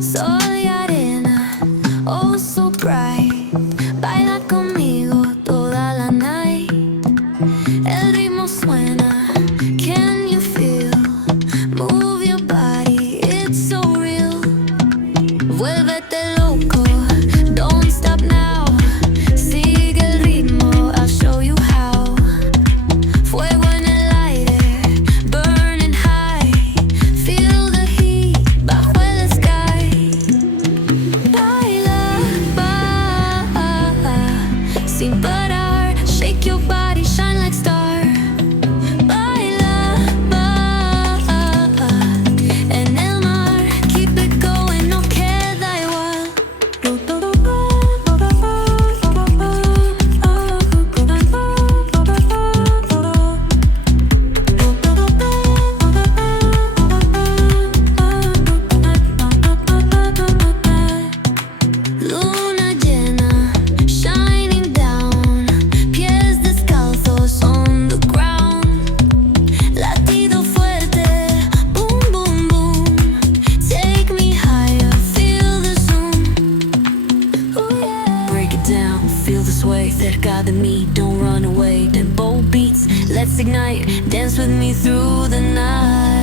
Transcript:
Sol y arena, oh so bright. Baila conmigo toda la night. El ritmo suena, can you feel? Move your body, it's so real. Vuélvete loco, don't stop now. Sigue el ritmo, I'll show you how. Fuego en el aire, burning high. Feel the heat bajo el sky. Baila, sin parar. Shake your body, shine like star. Baila, en el mar. Keep it going, no queda igual. Luna llena, shining down. Pies descalzos on the ground. Latido fuerte, boom, boom, boom. Take me higher, feel the zoom. Ooh, yeah. Break it down, feel the sway. Cerca de mí, don't run away. Tempo beats, let's ignite. Dance with me through the night.